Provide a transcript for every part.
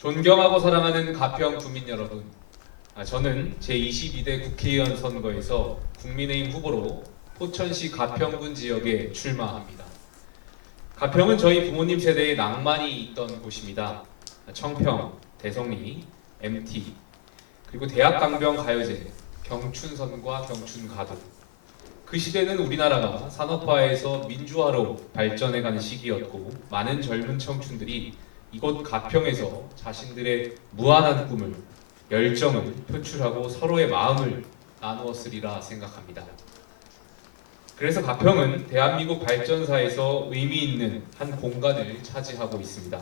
존경하고 사랑하는 가평 구민 여러분, 저는 제22대 국회의원 선거에서 국민의힘 후보로 포천시 가평군 지역에 출마합니다. 가평은 저희 부모님 세대의 낭만이 있던 곳입니다. 청평, 대성리, MT, 그리고 대학강병 가요제, 경춘선과 경춘가도. 그 시대는 우리나라가 산업화에서 민주화로 발전해가는 시기였고, 많은 젊은 청춘들이 이곳 가평에서 자신들의 무한한 꿈을, 열정을 표출하고 서로의 마음을 나누었으리라 생각합니다. 그래서 가평은 대한민국 발전사에서 의미 있는 한 공간을 차지하고 있습니다.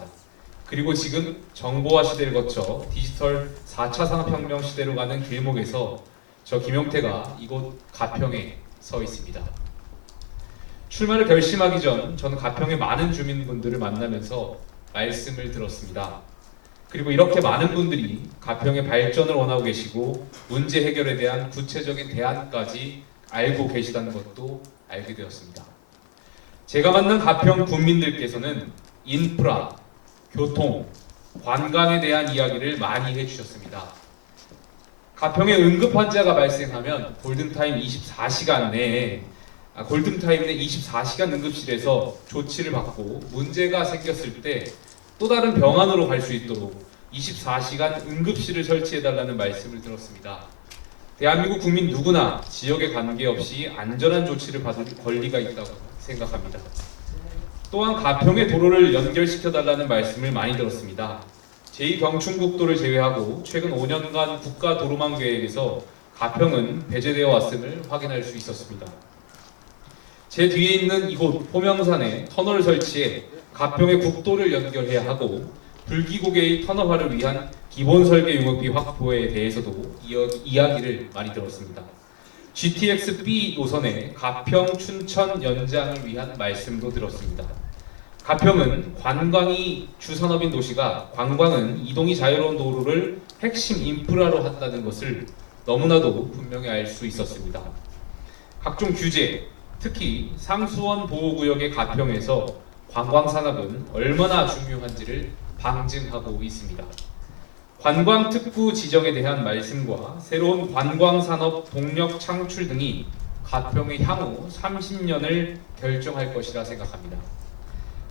그리고 지금 정보화 시대를 거쳐 디지털 4차 산업혁명 시대로 가는 길목에서 저 김용태가 이곳 가평에 서 있습니다. 출마를 결심하기 전 저는 가평의 많은 주민분들을 만나면서 말씀을 들었습니다. 그리고 이렇게 많은 분들이 가평의 발전을 원하고 계시고 문제 해결에 대한 구체적인 대안까지 알고 계시다는 것도 알게 되었습니다. 제가 만난 가평 군민들께서는 인프라, 교통, 관광에 대한 이야기를 많이 해주셨습니다. 가평에 응급 환자가 발생하면 골든타임 24시간 내에 골든타임 내 24시간 응급실에서 조치를 받고 문제가 생겼을 때 또 다른 병원으로 갈 수 있도록 24시간 응급실을 설치해달라는 말씀을 들었습니다. 대한민국 국민 누구나 지역에 관계없이 안전한 조치를 받을 권리가 있다고 생각합니다. 또한 가평의 도로를 연결시켜달라는 말씀을 많이 들었습니다. 제2경춘국도를 제외하고 최근 5년간 국가도로망 계획에서 가평은 배제되어 왔음을 확인할 수 있었습니다. 제 뒤에 있는 이곳 호명산에 터널 설치해 가평의 국도를 연결해야 하고 불기고개의 터널화를 위한 기본 설계 용역비 확보에 대해서도 이야기를 많이 들었습니다. GTX-B 노선의 가평 춘천 연장을 위한 말씀도 들었습니다. 가평은 관광이 주산업인 도시가 관광은 이동이 자유로운 도로를 핵심 인프라로 한다는 것을 너무나도 분명히 알 수 있었습니다. 각종 규제, 특히 상수원 보호구역의 가평에서 관광산업은 얼마나 중요한지를 방증하고 있습니다. 관광특구 지정에 대한 말씀과 새로운 관광산업 동력 창출 등이 가평의 향후 30년을 결정할 것이라 생각합니다.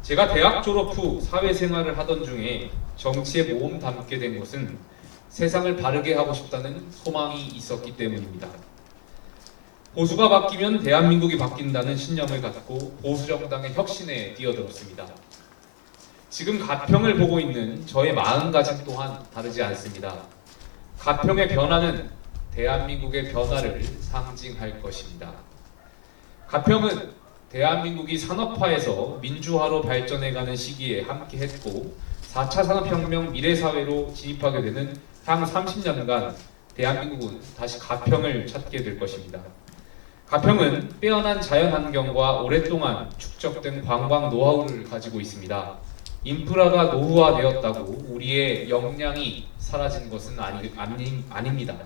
제가 대학 졸업 후 사회생활을 하던 중에 정치에 몸 담게 된 것은 세상을 바르게 하고 싶다는 소망이 있었기 때문입니다. 보수가 바뀌면 대한민국이 바뀐다는 신념을 갖고 보수정당의 혁신에 뛰어들었습니다. 지금 가평을 보고 있는 저의 마음가짐 또한 다르지 않습니다. 가평의 변화는 대한민국의 변화를 상징할 것입니다. 가평은 대한민국이 산업화에서 민주화로 발전해가는 시기에 함께했고 4차 산업혁명 미래사회로 진입하게 되는 향 30년간 대한민국은 다시 가평을 찾게 될 것입니다. 가평은 빼어난 자연환경과 오랫동안 축적된 관광 노하우를 가지고 있습니다. 인프라가 노후화되었다고 우리의 역량이 사라진 것은 아닙니다.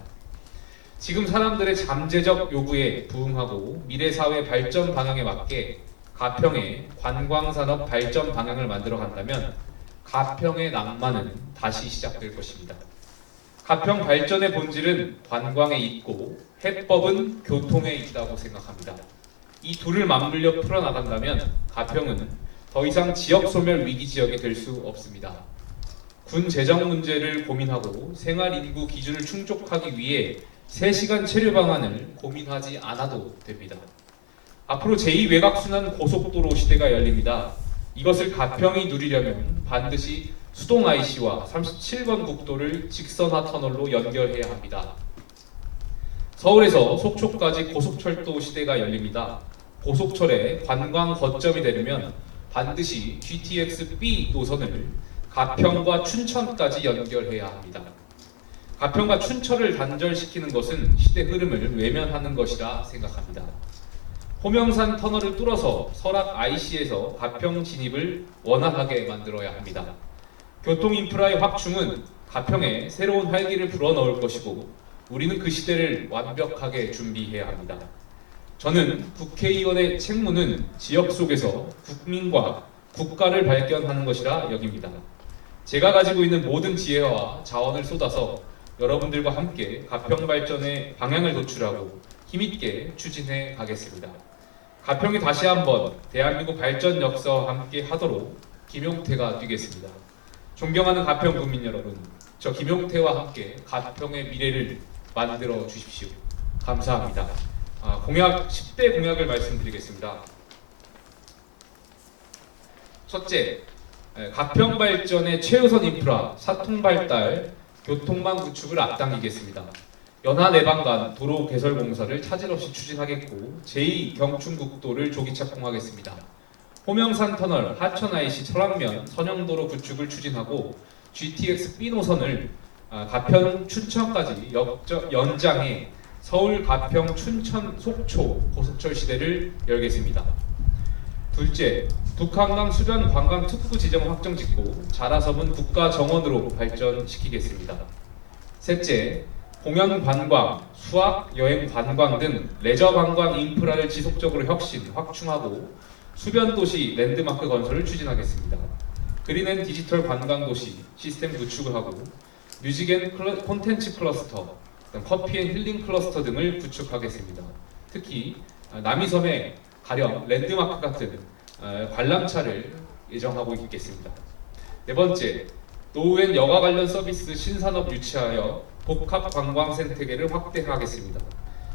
지금 사람들의 잠재적 요구에 부응하고 미래사회 발전 방향에 맞게 가평의 관광산업 발전 방향을 만들어 간다면 가평의 낭만은 다시 시작될 것입니다. 가평 발전의 본질은 관광에 있고 해법은 교통에 있다고 생각합니다. 이 둘을 맞물려 풀어나간다면 가평은 더 이상 지역 소멸 위기 지역이 될 수 없습니다. 군 재정 문제를 고민하고 생활 인구 기준을 충족하기 위해 3시간 체류 방안을 고민하지 않아도 됩니다. 앞으로 제2외곽순환 고속도로 시대가 열립니다. 이것을 가평이 누리려면 반드시 수동 IC와 37번 국도를 직선화 터널로 연결해야 합니다. 서울에서 속초까지 고속철도 시대가 열립니다. 고속철의 관광 거점이 되려면 반드시 GTX-B 노선을 가평과 춘천까지 연결해야 합니다. 가평과 춘천을 단절시키는 것은 시대 흐름을 외면하는 것이라 생각합니다. 호명산 터널을 뚫어서 설악 IC에서 가평 진입을 원활하게 만들어야 합니다. 교통 인프라의 확충은 가평에 새로운 활기를 불어넣을 것이고 우리는 그 시대를 완벽하게 준비해야 합니다. 저는 국회의원의 책무는 지역 속에서 국민과 국가를 발견하는 것이라 여깁니다. 제가 가지고 있는 모든 지혜와 자원을 쏟아서 여러분들과 함께 가평 발전의 방향을 도출하고 힘있게 추진해 가겠습니다. 가평이 다시 한번 대한민국 발전 역사와 함께 하도록 김용태가 뛰겠습니다. 존경하는 가평 국민 여러분, 저 김용태와 함께 가평의 미래를 만들어 주십시오. 감사합니다. 공약 10대 공약을 말씀드리겠습니다. 첫째, 가평 발전의 최우선 인프라 사통 발달, 교통망 구축을 앞당기겠습니다. 연하 내방간 도로 개설 공사를 차질 없이 추진하겠고 제2경춘국도를 조기 착공하겠습니다. 호명산 터널, 하천 IC 철학면 선영도로 구축을 추진하고 GTX B 노선을 가평 춘천까지 연장해 서울 가평 춘천 속초 고속철 시대를 열겠습니다. 둘째, 북한강 수변 관광 특구 지정 확정 짓고 자라섬은 국가 정원으로 발전시키겠습니다. 셋째, 공연 관광, 수학, 여행 관광 등 레저 관광 인프라를 지속적으로 혁신, 확충하고 수변 도시 랜드마크 건설을 추진하겠습니다. 그린앤 디지털 관광 도시 시스템 구축을 하고 뮤직앤 콘텐츠 클러스터, 커피앤 힐링 클러스터 등을 구축하겠습니다. 특히 남이섬의 가령 랜드마크 같은 관람차를 예정하고 있겠습니다. 네 번째, 노후엔 여가 관련 서비스 신산업 유치하여 복합 관광 생태계를 확대하겠습니다.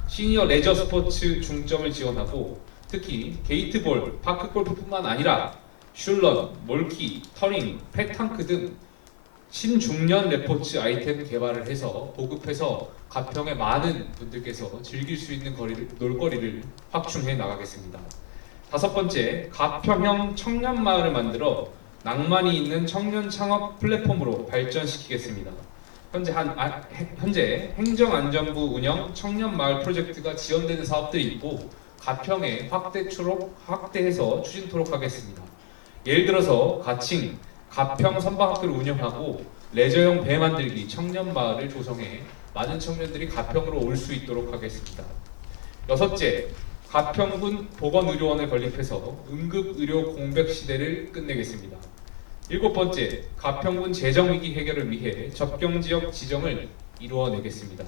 시니어 레저 스포츠 중점을 지원하고 특히 게이트볼, 파크골프뿐만 아니라 슐런, 몰키, 터링, 펫탕크 등 신중년 레포츠 아이템 개발을 해서 보급해서 가평의 많은 분들께서 즐길 수 있는 놀거리를 확충해 나가겠습니다. 다섯 번째, 가평형 청년 마을을 만들어 낭만이 있는 청년 창업 플랫폼으로 발전시키겠습니다. 현재 행정안전부 운영 청년 마을 프로젝트가 지원되는 사업들이 있고 가평에 확대해서 추진토록 하겠습니다. 예를 들어서 가칭 가평 선박학교를 운영하고 레저용 배 만들기 청년 마을을 조성해 많은 청년들이 가평으로 올 수 있도록 하겠습니다. 여섯째, 가평군 보건의료원을 건립해서 응급의료 공백 시대를 끝내겠습니다. 일곱 번째, 가평군 재정위기 해결을 위해 접경지역 지정을 이루어내겠습니다.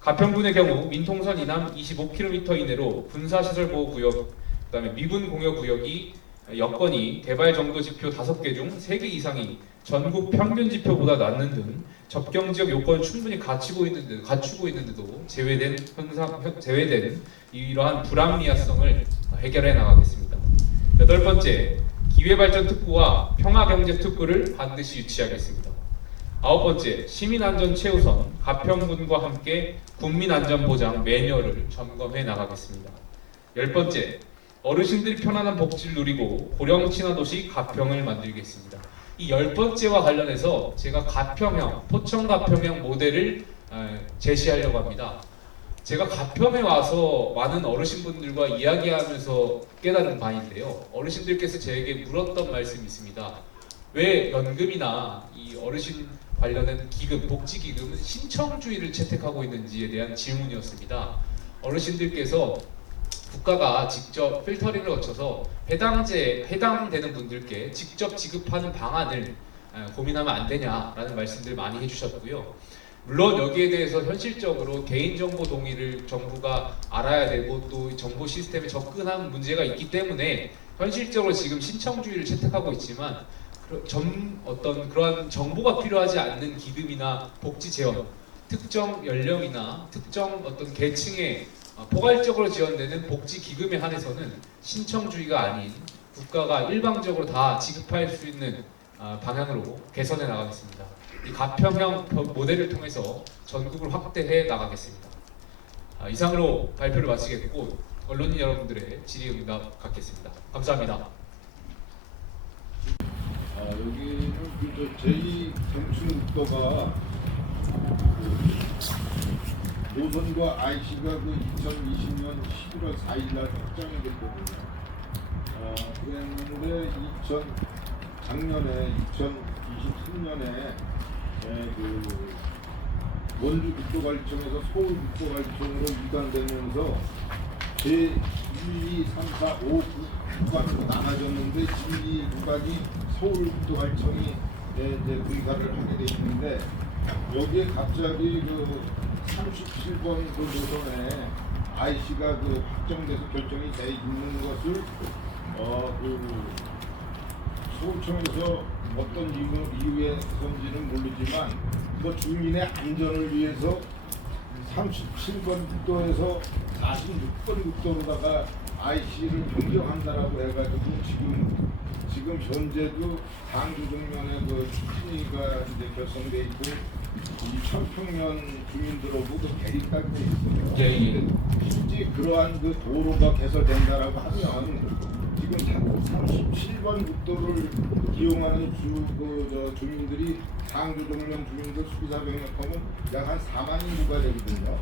가평군의 경우 민통선 이남 25km 이내로 군사시설보호구역, 그다음에 미분공여구역이 여건이 개발 정도 지표 5개 중 3개 이상이 전국 평균 지표보다 낮는 등 접경지역 요건을 충분히 갖추고 있는데도 제외된 이러한 불합리성을 해결해 나가겠습니다. 여덟 번째, 기회발전 특구와 평화경제 특구를 반드시 유치하겠습니다. 아홉 번째, 시민안전 최우선 가평군과 함께 국민안전보장 매뉴얼을 점검해 나가겠습니다. 열 번째, 어르신들이 편안한 복지를 누리고 고령 친화도시 가평을 만들겠습니다. 이 열 번째와 관련해서 제가 가평형, 포천 가평형 모델을 제시하려고 합니다. 제가 가평에 와서 많은 어르신분들과 이야기하면서 깨달은 바인데요. 어르신들께서 저에게 물었던 말씀이 있습니다. 왜 연금이나 이 어르신 관련된 기금, 복지기금은 신청주의를 채택하고 있는지에 대한 질문이었습니다. 어르신들께서 국가가 직접 필터링을 거쳐서 해당되는 분들께 직접 지급하는 방안을 고민하면 안 되냐라는 말씀들 많이 해주셨고요. 물론 여기에 대해서 현실적으로 개인정보 동의를 정부가 알아야 되고 또 정보 시스템에 접근하는 문제가 있기 때문에 현실적으로 지금 신청주의를 채택하고 있지만 그러한 정보가 필요하지 않는 기금이나 복지 재원, 특정 연령이나 특정 계층에 포괄적으로 지원되는 복지 기금에 한해서는 신청주의가 아닌 국가가 일방적으로 다 지급할 수 있는 방향으로 개선해 나가겠습니다. 이 가평형 모델을 통해서 전국을 확대해 나가겠습니다. 이상으로 발표를 마치겠고 언론인 여러분들의 질의응답 갖겠습니다. 감사합니다. 여기는 제2경춘국도가 노선과 IC가 2020년 11월 4일 날 확정이 됐거든요. 그랬는데 작년에 2023년에 원주 국도관리청에서 서울 국도관리청으로 이관되면서 제1, 2, 3, 4, 5 구간으로 나눠졌는데 제2 구간이 서울 국도관리청이 이제 분사를 하게 돼 있는데 여기에 갑자기 그 37번 그 노선에 IC가 그 확정돼서 결정이 돼 있는 것을 그 서울청에서 어떤 이유에서인지는 모르지만 뭐 주민의 안전을 위해서 37번 국도에서 46번 국도로다가 IC를 변경한다라고 해가지고 지금 현재도 당조정면에 그 추진위가 이제 결성돼 있고 이 천평면 주민들하고 그 대립까지 돼 있어요. 예. 실제 그러한 그 도로가 개설된다라고 하면 지금 37번 국도를 이용하는 주민들이 상조정면 주민들 수비사 병력하면 약 한 4만 인구가 되거든요.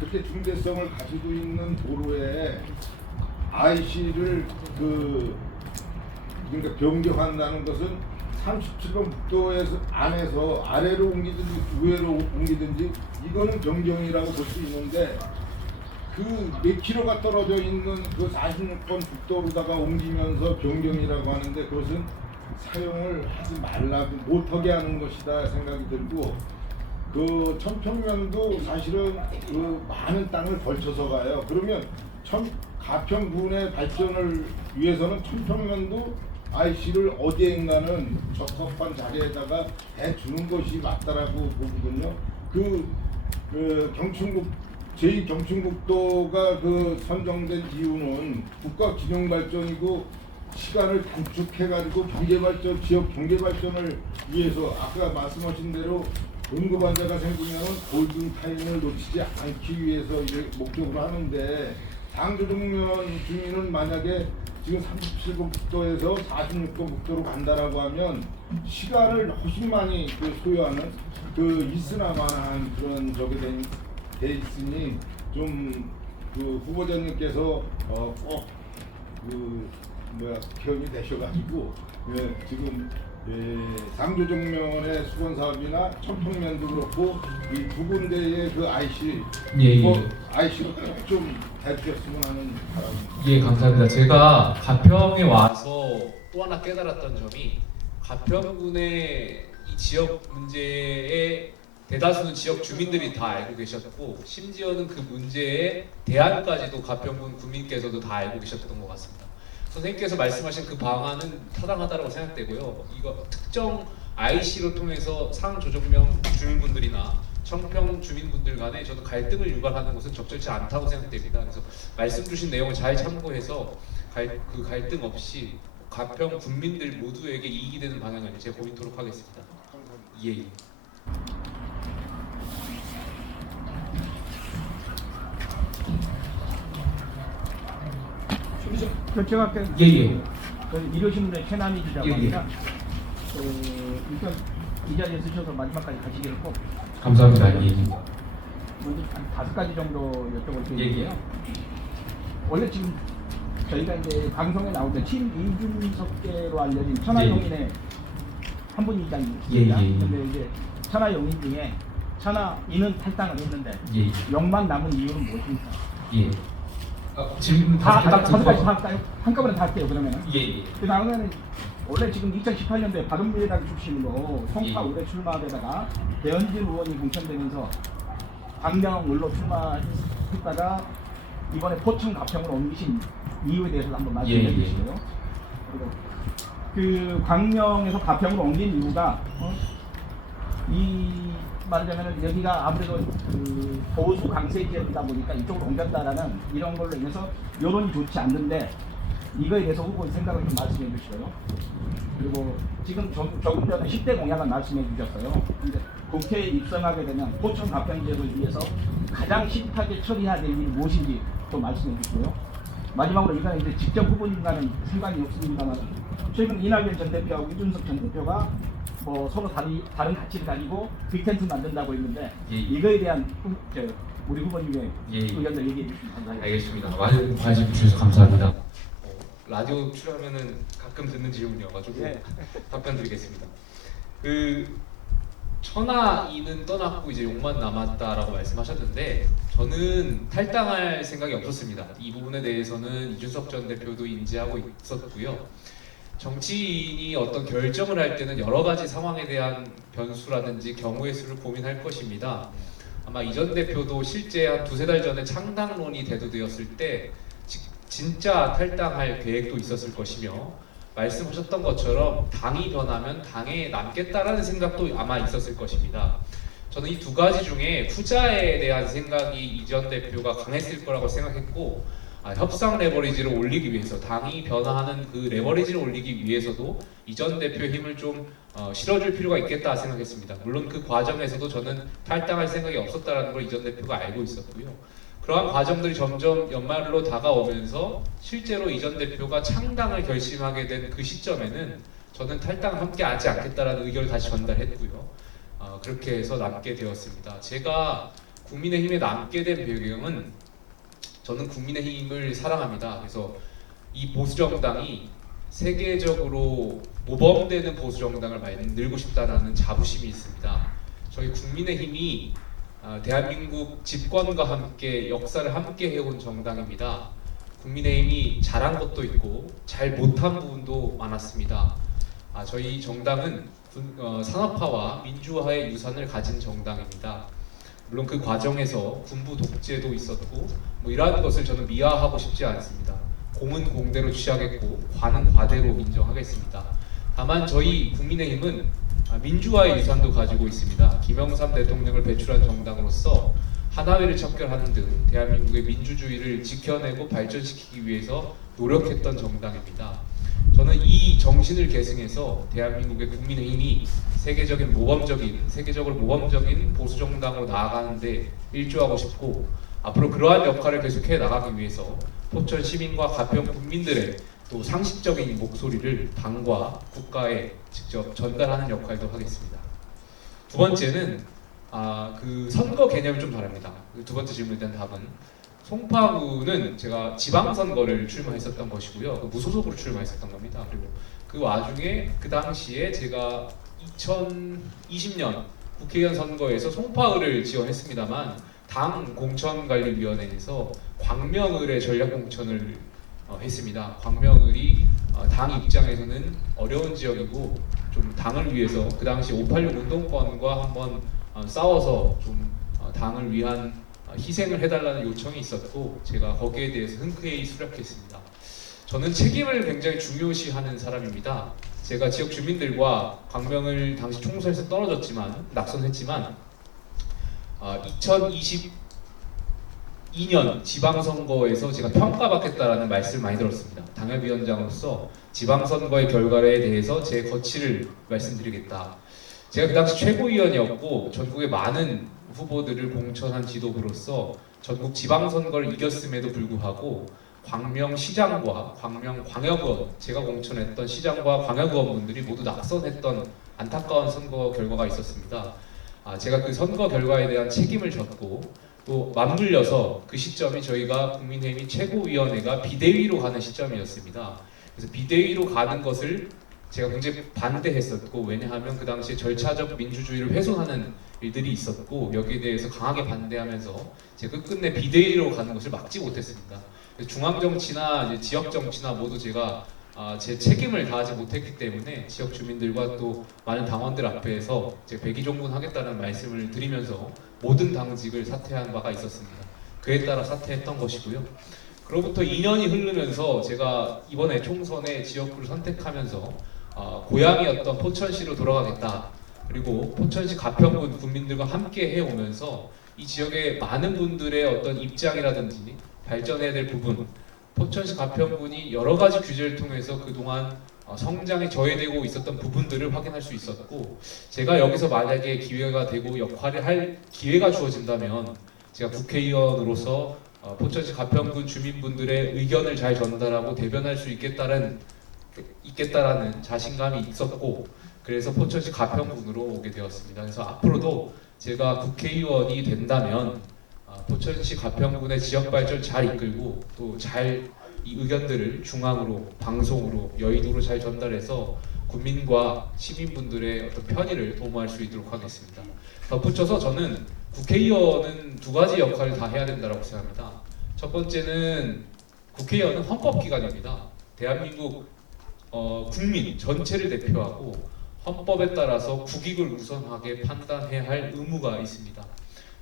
그렇게 중대성을 가지고 있는 도로에 IC를 그러니까 변경한다는 것은 37번 국도에서 안에서 아래로 옮기든지 위로 옮기든지 이거는 변경이라고 볼 수 있는데 그 몇 킬로가 떨어져 있는 그 46번 국도로다가 옮기면서 변경이라고 하는데 그것은 사용을 하지 말라고 못하게 하는 것이다 생각이 들고 그 천평면도 사실은 그 많은 땅을 걸쳐서 가요. 그러면 가평군의 발전을 위해서는 천평면도 IC를 어디엔가는 적합한 자리에다가 대주는 것이 맞다라고 보거든요. 그 경춘국 제2경춘국도가 그 선정된 이유는 국가 기능 발전이고 시간을 단축해가지고 경제발전, 지역 경제발전을 위해서 아까 말씀하신 대로 응급환자가 생기면 골든타임을 놓치지 않기 위해서 이제 목적으로 하는데 당조정면 주민은 만약에 지금 37번 국도에서 46번 국도로 간다라고 하면 시간을 훨씬 많이 소요하는 그 있으나마나한 그런 적이 돼 있으니 좀 그 후보자님께서 꼭 경험이 되셔가지고 지금 당조정면의 수건 사업이나 천평면도 그렇고 이 두 군데의 그 IC IC를 좀 대주셨으면 하는 바람입니다. 예, 감사합니다. 제가 가평에 와서 또 하나 깨달았던 점이 가평군의 이 지역 문제에 대다수는 지역 주민들이 다 알고 계셨고 심지어는 그 문제의 대안까지도 가평군 구민께서도 다 알고 계셨던 것 같습니다. 선생님께서 말씀하신 그 방안은 타당하다고 생각되고요. 이거 특정 IC로 통해서 상조정면 주민분들이나 청평 주민분들 간에 저는 갈등을 유발하는 것은 적절치 않다고 생각됩니다. 그래서 말씀 주신 내용을 잘 참고해서 그 갈등 없이 가평 국민들 모두에게 이익이 되는 방향을 제가 고민토록 하겠습니다. 예. 제가 예. 일요신문의 최남희 기자가 합니다. 예. 일단 이 자리에 쓰셔서 마지막까지 가시기를 꼭 감사합니다. 예. 먼저 한 5가지 정도 여쭤볼 예. 텐데요. 원래 지금 저희가 이제 방송에 나올 때 팀 이준석계로 알려진 천하용인의 한 분이 있습니다. 근데 이제 천하용인 중에 천하인은 탈당을 했는데 영만 남은 이유는 무엇입니까? 예. 지금 다 5가지 다 할까요? 한꺼번에 다 할게요. 그러면은. 예. 그 다음에는 원래 지금 2018년도에 바른미래당 출신으로 송파 의뢰 출마하다가 배현진 의원이 공천되면서 광명을로 출마했다가 이번에 포천 가평으로 옮기신 이유에 대해서 한번 말씀해 주시고요. 그리고 그 광명에서 가평으로 옮긴 이유가 이 말하자면 여기가 아무래도 그 보수 강세 지역이다 보니까 이쪽으로 옮겼다라는 이런 걸로 인해서 여론이 좋지 않는데 이거에 대해서 후보의 생각을 좀 말씀해 주시고요. 그리고 지금 조금 전에 10대 공약을 말씀해 주셨어요. 근데 국회에 입성하게 되면 포천 가평 지역을 위해서 가장 시급하게 처리해야 될 일이 무엇인지 또 말씀해 주시고요. 마지막으로 이거는 이제 직접 후보님과는 상관이 없습니다만 최근 이낙연 전 대표하고 이준석 전 대표가 뭐 서로 다른 가치를 가지고 빅텐트 만든다고 했는데 이거에 대한 우리 후보님의 의견을 얘기해 주시면 감사하겠습니다. 알겠습니다. 많은 관심 주셔서 감사합니다. 라디오 출연하면은 가끔 듣는 질문이어가지고 답변 드리겠습니다. 그 천하인은 떠났고 이제 용만 남았다라고 말씀하셨는데 저는 탈당할 생각이 없었습니다. 이 부분에 대해서는 이준석 전 대표도 인지하고 있었고요. 정치인이 어떤 결정을 할 때는 여러 가지 상황에 대한 변수라든지 경우의 수를 고민할 것입니다. 아마 이 전 대표도 실제 한 두세 달 전에 창당론이 대두되었을 때 진짜 탈당할 계획도 있었을 것이며, 말씀하셨던 것처럼 당이 변하면 당에 남겠다라는 생각도 아마 있었을 것입니다. 저는 이 두 가지 중에 후자에 대한 생각이 이 전 대표가 강했을 거라고 생각했고, 협상 레버리지를 올리기 위해서, 당이 변화하는 그 레버리지를 올리기 위해서도 이 전 대표의 힘을 좀 실어줄 필요가 있겠다 생각했습니다. 물론 그 과정에서도 저는 탈당할 생각이 없었다는 걸 이 전 대표가 알고 있었고요. 그러한 과정들이 점점 연말로 다가오면서 실제로 이 전 대표가 창당을 결심하게 된 그 시점에는 저는 탈당을 함께 하지 않겠다라는 의견을 다시 전달했고요. 그렇게 해서 남게 되었습니다. 제가 국민의힘에 남게 된 배경은, 저는 국민의힘을 사랑합니다. 그래서 이 보수정당이 세계적으로 모범되는 보수정당을 만들고 싶다는 자부심이 있습니다. 저희 국민의힘이 대한민국 집권과 함께 역사를 함께 해온 정당입니다. 국민의힘이 잘한 것도 있고 잘 못한 부분도 많았습니다. 저희 정당은 산업화와 민주화의 유산을 가진 정당입니다. 물론 그 과정에서 군부 독재도 있었고 이러한 것을 저는 미화하고 싶지 않습니다. 공은 공대로 취하겠고 과는 과대로 인정하겠습니다. 다만 저희 국민의힘은 민주화의 유산도 가지고 있습니다. 김영삼 대통령을 배출한 정당으로서 하나회를 척결하는 등 대한민국의 민주주의를 지켜내고 발전시키기 위해서 노력했던 정당입니다. 저는 이 정신을 계승해서 대한민국의 국민의힘이 세계적으로 모범적인 보수 정당으로 나아가는데 일조하고 싶고, 앞으로 그러한 역할을 계속해 나가기 위해서 포천 시민과 가평 국민들의 또 상식적인 목소리를 당과 국가에 직접 전달하는 역할도 하겠습니다. 두 번째는 그 선거 개념이 좀 다릅니다. 두 번째 질문에 대한 답은, 송파구는 제가 지방선거를 출마했었던 것이고요. 무소속으로 출마했었던 겁니다. 그리고 그 와중에 그 당시에 제가 2020년 국회의원 선거에서 송파을을 지원했습니다만, 당 공천관리위원회에서 광명을의 전략공천을 했습니다. 광명을이 당 입장에서는 어려운 지역이고 좀 당을 위해서 그 당시 586 운동권과 한번 싸워서 좀 당을 위한 희생을 해달라는 요청이 있었고, 제가 거기에 대해서 흔쾌히 수락했습니다. 저는 책임을 굉장히 중요시하는 사람입니다. 제가 지역 주민들과 광명을 당시 총선에서 떨어졌지만, 낙선했지만 2022년 지방선거에서 제가 평가받겠다라는 말씀을 많이 들었습니다. 당협위원장으로서 지방선거의 결과에 대해서 제 거취를 말씀드리겠다. 제가 그 당시 최고위원이었고 전국의 많은 후보들을 공천한 지도부로서 전국 지방선거를 이겼음에도 불구하고 광명시장과 광명광역의원, 제가 공천했던 시장과 광역의원분들이 모두 낙선했던 안타까운 선거 결과가 있었습니다. 제가 그 선거 결과에 대한 책임을 졌고, 또 맞물려서 그 시점이 저희가 국민의힘이 최고위원회가 비대위로 가는 시점이었습니다. 그래서 비대위로 가는 것을 제가 굉장히 반대했었고, 왜냐하면 그 당시에 절차적 민주주의를 훼손하는 일들이 있었고, 여기에 대해서 강하게 반대하면서 제가 끝끝내 비대위로 가는 것을 막지 못했습니다. 중앙 정치나 이제 지역 정치나 모두 제가 제 책임을 다하지 못했기 때문에 지역 주민들과 또 많은 당원들 앞에서 제가 백의종군하겠다는 말씀을 드리면서 모든 당직을 사퇴한 바가 있었습니다. 그에 따라 사퇴했던 것이고요. 그로부터 2년이 흐르면서 제가 이번에 총선에 지역구를 선택하면서 고향이었던 포천시로 돌아가겠다. 그리고 포천시 가평군 국민들과 함께 해오면서 이 지역의 많은 분들의 어떤 입장이라든지 발전해야 될 부분, 포천시 가평군이 여러 가지 규제를 통해서 그동안 성장에 저해되고 있었던 부분들을 확인할 수 있었고, 제가 여기서 만약에 기회가 되고 역할을 할 기회가 주어진다면 제가 국회의원으로서 포천시 가평군 주민분들의 의견을 잘 전달하고 대변할 수 있겠다라는 자신감이 있었고, 그래서 포천시 가평군으로 오게 되었습니다. 그래서 앞으로도 제가 국회의원이 된다면 포천시 가평군의 지역 발전 잘 이끌고 또 잘 이 의견들을 중앙으로, 방송으로, 여의도로 잘 전달해서 국민과 시민분들의 어떤 편의를 도모할 수 있도록 하겠습니다. 덧붙여서 저는 국회의원은 두 가지 역할을 다 해야 된다고 생각합니다. 첫 번째는 국회의원은 헌법기관입니다. 대한민국 국민 전체를 대표하고 헌법에 따라서 국익을 우선하게 판단해야 할 의무가 있습니다.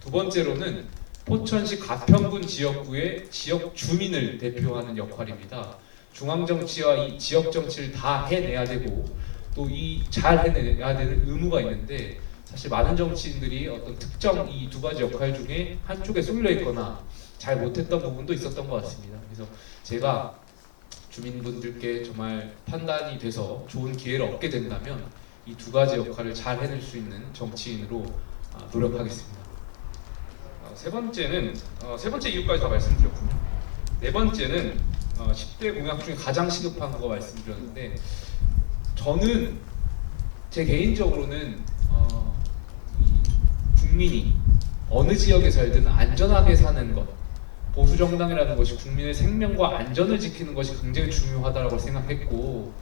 두 번째로는 포천시 가평군 지역구의 지역 주민을 대표하는 역할입니다. 중앙 정치와 이 지역 정치를 다 해내야 되고 또 이 잘 해내야 되는 의무가 있는데 사실 많은 정치인들이 어떤 특정 이 두 가지 역할 중에 한쪽에 쏠려 있거나 잘 못했던 부분도 있었던 것 같습니다. 그래서 제가 주민분들께 정말 판단이 돼서 좋은 기회를 얻게 된다면 이 두 가지 역할을 잘 해낼 수 있는 정치인으로 노력하겠습니다. 세 번째 이유까지 다 말씀드렸군요. 네 번째는 10대 공약 중에 가장 시급한 거 말씀드렸는데 저는 제 개인적으로는 국민이 어느 지역에 살든 안전하게 사는 것, 보수 정당이라는 것이 국민의 생명과 안전을 지키는 것이 굉장히 중요하다고 생각했고,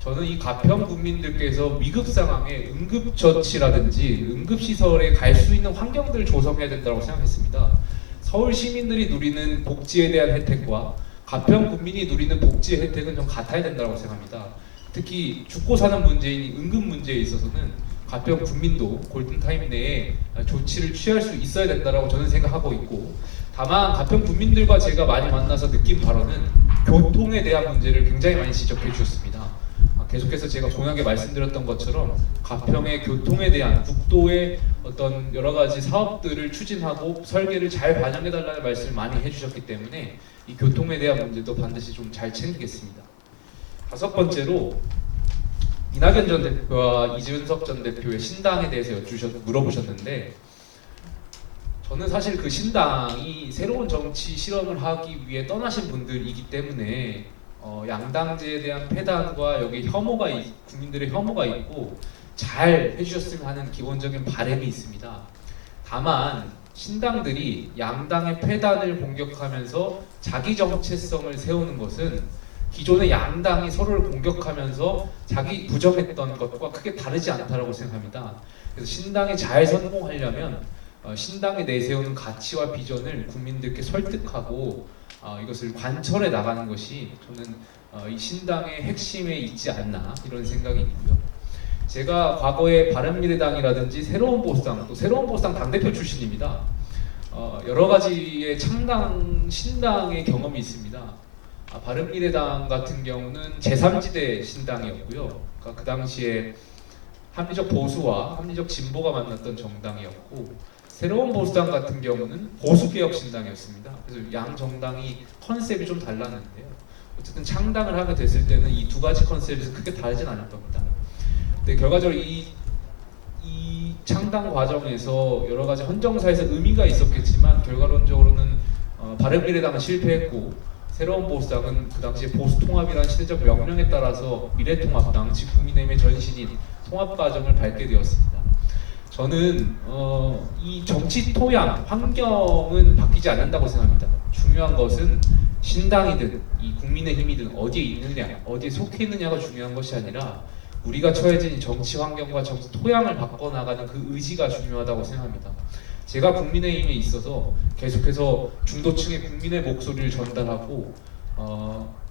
저는 이 가평 국민들께서 위급 상황에 응급처치라든지 응급시설에 갈 수 있는 환경들을 조성해야 된다고 생각했습니다. 서울 시민들이 누리는 복지에 대한 혜택과 가평 국민이 누리는 복지의 혜택은 좀 같아야 된다고 생각합니다. 특히 죽고 사는 문제인 응급 문제에 있어서는 가평 국민도 골든타임 내에 조치를 취할 수 있어야 된다고 저는 생각하고 있고, 다만 가평 국민들과 제가 많이 만나서 느낀 바로는 교통에 대한 문제를 굉장히 많이 지적해 주셨습니다. 계속해서 제가 공약에 말씀드렸던 것처럼 가평의 교통에 대한 국도의 어떤 여러 가지 사업들을 추진하고 설계를 잘 반영해달라는 말씀을 많이 해주셨기 때문에 이 교통에 대한 문제도 반드시 좀 잘 챙기겠습니다. 다섯 번째로 이낙연 전 대표와 이준석 전 대표의 신당에 대해서 물어보셨는데, 저는 사실 그 신당이 새로운 정치 실험을 하기 위해 떠나신 분들이기 때문에 양당제에 대한 폐단과 여기 국민들의 혐오가 있고 잘 해주셨으면 하는 기본적인 바람이 있습니다. 다만 신당들이 양당의 폐단을 공격하면서 자기 정체성을 세우는 것은 기존의 양당이 서로를 공격하면서 자기 부정했던 것과 크게 다르지 않다고 생각합니다. 그래서 신당이 잘 성공하려면 신당이 내세우는 가치와 비전을 국민들께 설득하고 이것을 관철해 나가는 것이 저는 이 신당의 핵심에 있지 않나 이런 생각이 있고요. 제가 과거에 바른미래당이라든지 새로운 보수당, 또 새로운 보수당 당대표 출신입니다. 여러 가지의 신당의 경험이 있습니다. 바른미래당 같은 경우는 제3지대 신당이었고요. 그러니까 그 당시에 합리적 보수와 합리적 진보가 만났던 정당이었고, 새로운 보수당 같은 경우는 보수개혁 신당이었습니다. 그래서 양 정당이 컨셉이 좀 달랐는데요. 어쨌든 창당을 하게 됐을 때는 이 두 가지 컨셉에서 크게 다르진 않을 겁니다. 근데 결과적으로 이 창당 과정에서 여러 가지 헌정사에서 의미가 있었겠지만 결과론적으로는 바른미래당은 실패했고, 새로운 보수당은 그 당시에 보수통합이라는 시대적 명령에 따라서 미래통합당, 즉 국민의힘의 전신인 통합 과정을 밟게 되었습니다. 저는 이 정치 토양, 환경은 바뀌지 않는다고 생각합니다. 중요한 것은 신당이든 이 국민의힘이든 어디에 있느냐, 어디에 속해 있느냐가 중요한 것이 아니라 우리가 처해진 이 정치 환경과 정치 토양을 바꿔나가는 그 의지가 중요하다고 생각합니다. 제가 국민의힘에 있어서 계속해서 중도층의 국민의 목소리를 전달하고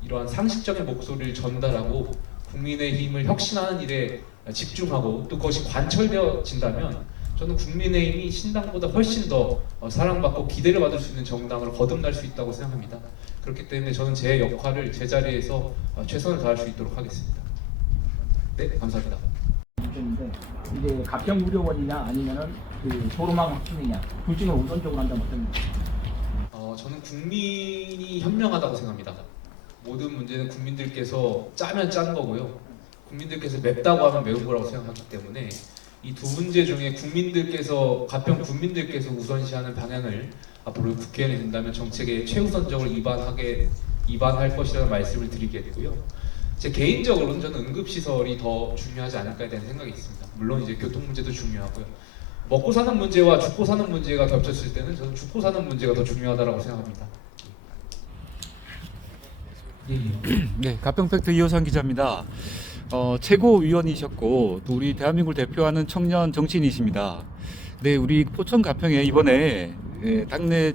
이러한 상식적인 목소리를 전달하고 국민의힘을 혁신하는 일에 집중하고 또 그것이 관철되어진다면 저는 국민의힘이 신당보다 훨씬 더 사랑받고 기대를 받을 수 있는 정당으로 거듭날 수 있다고 생각합니다. 그렇기 때문에 저는 제 역할을 제 자리에서 최선을 다할 수 있도록 하겠습니다. 네, 감사합니다. 주셨는데 이제 가평 의료원이냐 아니면은 그 도로망 확충이냐 둘 중에 우선적으로 한다면 어떤? 저는 국민이 현명하다고 생각합니다. 모든 문제는 국민들께서 짜면 짠 거고요. 국민들께서 맵다고 하면 매운 거라고 생각하기 때문에 이 두 문제 중에 가평 국민들께서 우선시하는 방향을 앞으로 국회의원이 된다면 정책에 최우선적으로 입안할 것이라는 말씀을 드리겠고요. 제 개인적으로는 저는 응급시설이 더 중요하지 않을까에 대한 생각이 있습니다. 물론 이제 교통 문제도 중요하고요. 먹고 사는 문제와 죽고 사는 문제가 겹쳤을 때는 저는 죽고 사는 문제가 더 중요하다고 생각합니다. 네, 가평팩트 이호상 기자입니다. 최고위원이셨고 또 우리 대한민국을 대표하는 청년 정치인이십니다. 네, 우리 포천 가평에 이번에 당내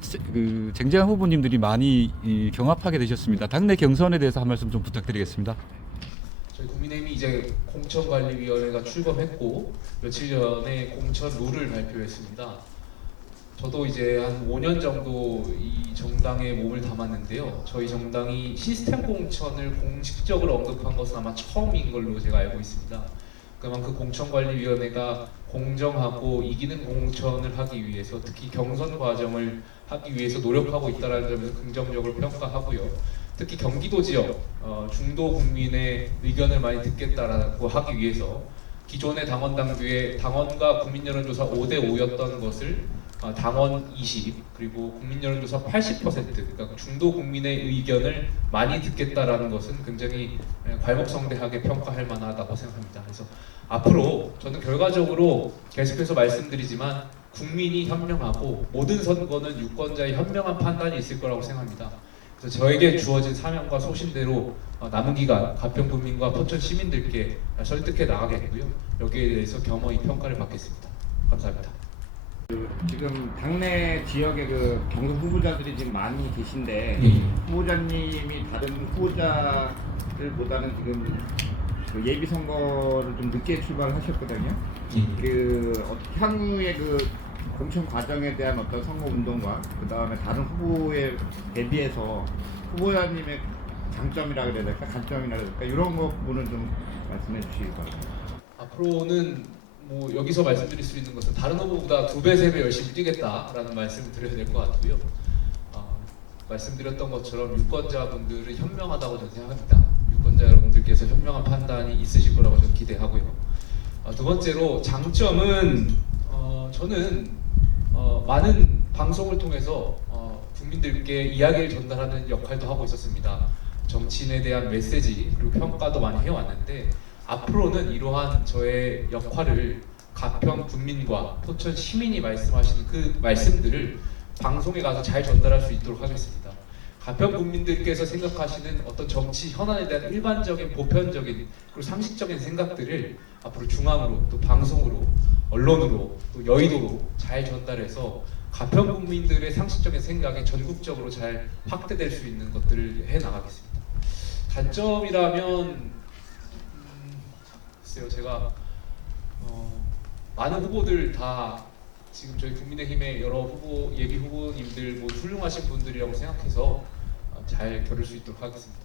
쟁쟁한 후보님들이 많이 경합하게 되셨습니다. 당내 경선에 대해서 한 말씀 좀 부탁드리겠습니다. 저희 이제 공천관리위원회가 출범했고 며칠 전에 공천 룰을 발표했습니다. 저도 이제 한 5년 정도 이 정당에 몸을 담았는데요. 저희 정당이 시스템 공천을 공식적으로 언급한 것은 아마 처음인 걸로 제가 알고 있습니다. 그만큼 공천관리위원회가 공정하고 이기는 공천을 하기 위해서, 특히 경선 과정을 하기 위해서 노력하고 있다는 점에서 긍정적으로 평가하고요. 특히 경기도 지역 중도 국민의 의견을 많이 듣겠다라고 하기 위해서 기존의 당원 당규에 당원과 국민 여론조사 5대 5였던 것을 당원 20 그리고 국민 여론조사 80% 그러니까 중도 국민의 의견을 많이 듣겠다라는 것은 굉장히 괄목성대하게 평가할 만하다고 생각합니다. 그래서 앞으로 저는 결과적으로 계속해서 말씀드리지만 국민이 현명하고 모든 선거는 유권자의 현명한 판단이 있을 거라고 생각합니다. 그래서 저에게 주어진 사명과 소신대로 남은 기간 가평 국민과 포천 시민들께 설득해 나가겠고요. 여기에 대해서 겸허히 평가를 받겠습니다. 감사합니다. 지금 당내 지역에 그 경선 후보자들이 지금 많이 계신데 후보자님이 다른 후보자들보다는 지금 그 예비 선거를 좀 늦게 출발을 하셨거든요. 그 향후의 그 공천 과정에 대한 어떤 선거 운동과 그 다음에 다른 후보에 대비해서 후보자님의 장점이라 그래야 될까, 단점이라 그래야 될까, 이런 거 부분을 좀 말씀해 주시기 바랍니다. 앞으로는 뭐 여기서 말씀드릴 수 있는 것은 다른 후보보다 2배, 3배 열심히 뛰겠다라는 말씀을 드려야 될 것 같고요. 말씀드렸던 것처럼 유권자분들은 현명하다고 저는 생각합니다. 유권자 여러분들께서 현명한 판단이 있으실 거라고 저는 기대하고요. 두 번째로 장점은 저는 많은 방송을 통해서 국민들께 이야기를 전달하는 역할도 하고 있었습니다. 정치인에 대한 메시지 그리고 평가도 많이 해왔는데 앞으로는 이러한 저의 역할을 가평 국민과 포천 시민이 말씀하시는 그 말씀들을 방송에 가서 잘 전달할 수 있도록 하겠습니다. 가평 국민들께서 생각하시는 어떤 정치 현안에 대한 일반적인 보편적인 그리고 상식적인 생각들을 앞으로 중앙으로 또 방송으로 언론으로 또 여의도로 잘 전달해서 가평 국민들의 상식적인 생각이 전국적으로 잘 확대될 수 있는 것들을 해 나가겠습니다. 단점이라면 글쎄요, 제가 많은 후보들 다 지금 저희 국민의힘의 여러 후보 예비 후보님들 모두 훌륭하신 분들이라고 생각해서 잘 겨룰 수 있도록 하겠습니다.